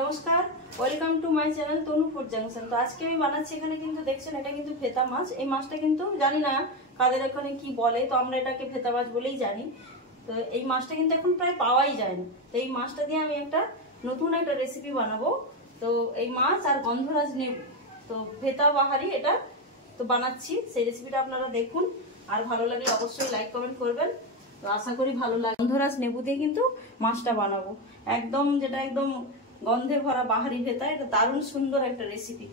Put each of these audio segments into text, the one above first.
নমস্কার, welcome to my channel Tanu food junction. তো আজকে আমি বানাচ্ছি, এখানে কিন্তু দেখছেন এটা কিন্তু ভেতা মাছ। এই মাছটা কিন্তু জানি না কাদের এখানে কি বলে, তো আমরা এটাকে ভেতা মাছ বলেই জানি। তো এই মাছটা কিন্তু এখন প্রায় পাওয়াই যায় না। তো এই মাছটা দিয়ে আমি নতুন একটা রেসিপি বানাবো। তো এই মাছ আর গন্ধরাজ নেবু, তো ভেতা বাহারি এটা তো বানাচ্ছি, সেই রেসিপিটা আপনারা দেখুন। আর ভালো লাগলে অবশ্যই লাইক কমেন্ট করবেন। তো আশা করি ভালো লাগে। গন্ধরাজ নেবু দিয়ে কিন্তু মাছটা বানাবো, একদম গন্ধে ভরা বাহারি ভেতা। এটা দারুণ সুন্দর একটা রেসিপি।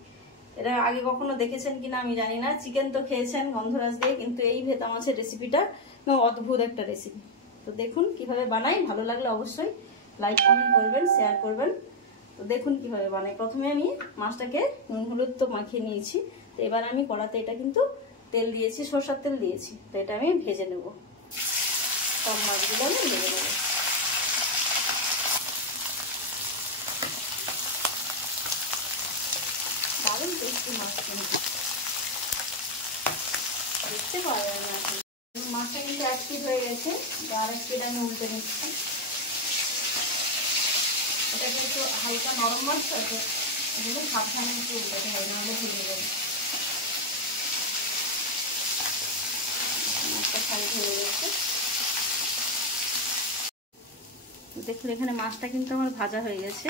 এটা আগে কখনো দেখেছেন কিনা আমি জানি না। চিকেন তো খেয়েছেন গন্ধরাজ দিয়ে, কিন্তু এই ভেতা মাছের রেসিপিটা অদ্ভুত একটা রেসিপি। তো দেখুন কিভাবে বানাই, ভালো লাগলে অবশ্যই লাইক কমেন্ট করবেন, শেয়ার করবেন। তো দেখুন কিভাবে বানাই। প্রথমে আমি মাছটাকে নুন হলুদ তো মাখিয়ে নিয়েছি। তো এবার আমি কড়াতে এটা কিন্তু তেল দিয়েছি, সরষের তেল দিয়েছি। তো এটা আমি ভেজে নেব, সব মাছগুলো আমি ভেজে নেব। দারুণ টেস্টি মাছ কিন্তু, দেখতে পাওয়া যায় না। মাছটা কিন্তু 1 পিট হয়ে গেছে, আর 1 পিট আমি উল্টে নিচ্ছি। এটা কিন্তু হালকা নরম মাছ, তো এগুলো সাবধানে একটু উল্টাতে হয়, নাহলে ভেঙে যাবে। মাছটা সাইড হয়ে গেছে। দেখুন এখানে মাছটা কিন্তু আমার ভাজা হয়ে গেছে।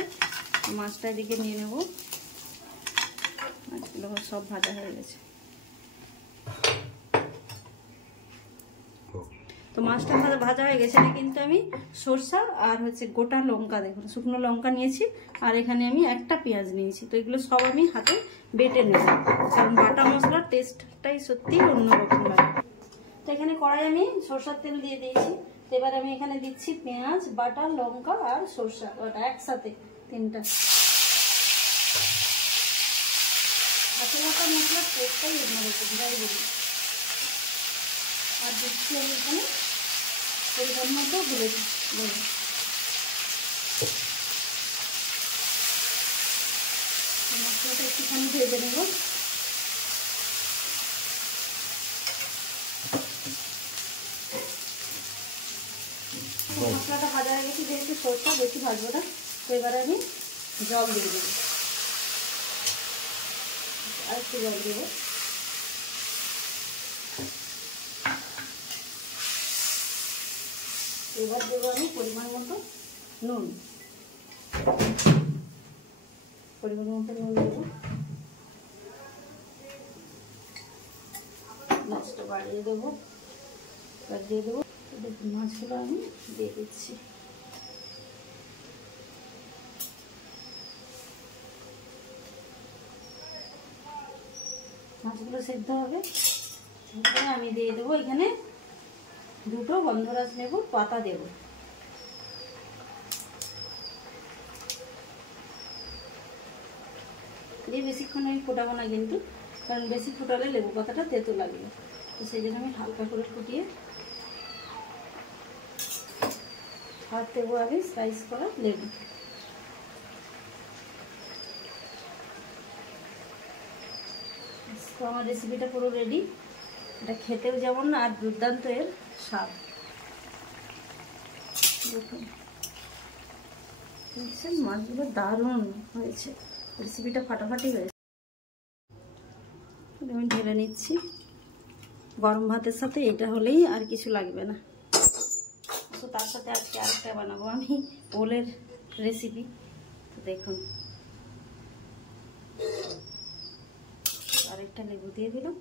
মাছটা এদিকে নিয়ে নেব। মাছগুলো সব ভাজা হয়ে গেছে। তো মাছটা ভাজা হয়ে গেছে। কিন্তু আমি সরষা আর গোটা লঙ্কা, দেখুন শুকনো লঙ্কা নিয়েছি, আর এখানে আমি একটা পেঁয়াজ নিয়েছি। তো এগুলো সব আমি হাতে বেটে নেব, কারণ বাটা মশলার টেস্টটাই সত্যি অন্যরকম লাগে। তো এখানে কড়াই আমি সরষার তেল দিয়ে দিয়েছি। তো এবার আমি এখানে দিচ্ছি পেঁয়াজ, বাটা লঙ্কা আর সরষা বাটা একসাথে, 3টা। হাতে বাটা মশলার টেস্টটাই অন্যরকম, যাই বলি। আর দিচ্ছি আমি এখানে পরিমাণ মতো হলুদ। মশলাটা একটুখানি ভেজে নেব। মশলাটা ভাজা হয়ে গেছে, যেহেতু সরষা বেশি ভাজবো না। তো এবার আমি জল দিয়ে দেবো, আর একটু জল দেবো। এবার দেবো আমি পরিমাণ মতো নুন, দেবো। মাছটা বাড়িয়ে দেবো, এবার দিয়ে দেবো। দেখুন মাছগুলো আমি দিয়ে দিচ্ছি। মাছগুলো সেদ্ধ হবে, আমি দিয়ে দেবো এখানে 2টো গন্ধরাজ লেবুর পাতা দেবো। দিয়ে বেশিক্ষণ আমি ফোটাবো না কিন্তু, কারণ বেশি ফোটালে লেবু পাতাটা তেতো লাগবে। তো সেই জন্য আমি হালকা করে ফুটিয়ে আর দেবো আগে স্লাইস করা লেবু। তো আমার রেসিপিটা পুরো রেডি। এটা খেতেও যেমন আর দুর্দান্ত এর স্বাদ। দেখুন দেখছেন মাছগুলো দারুণ হয়েছে, রেসিপিটা ফাটাফাটি হয়েছে। আমি ঢেলে নিচ্ছি। গরম ভাতের সাথে এটা হলেই আর কিছু লাগবে না। তো তার সাথে আজকে আরেকটা বানাবো আমি ওলের রেসিপি। তো দেখুন আরেকটা লেবু দিয়ে দিলাম।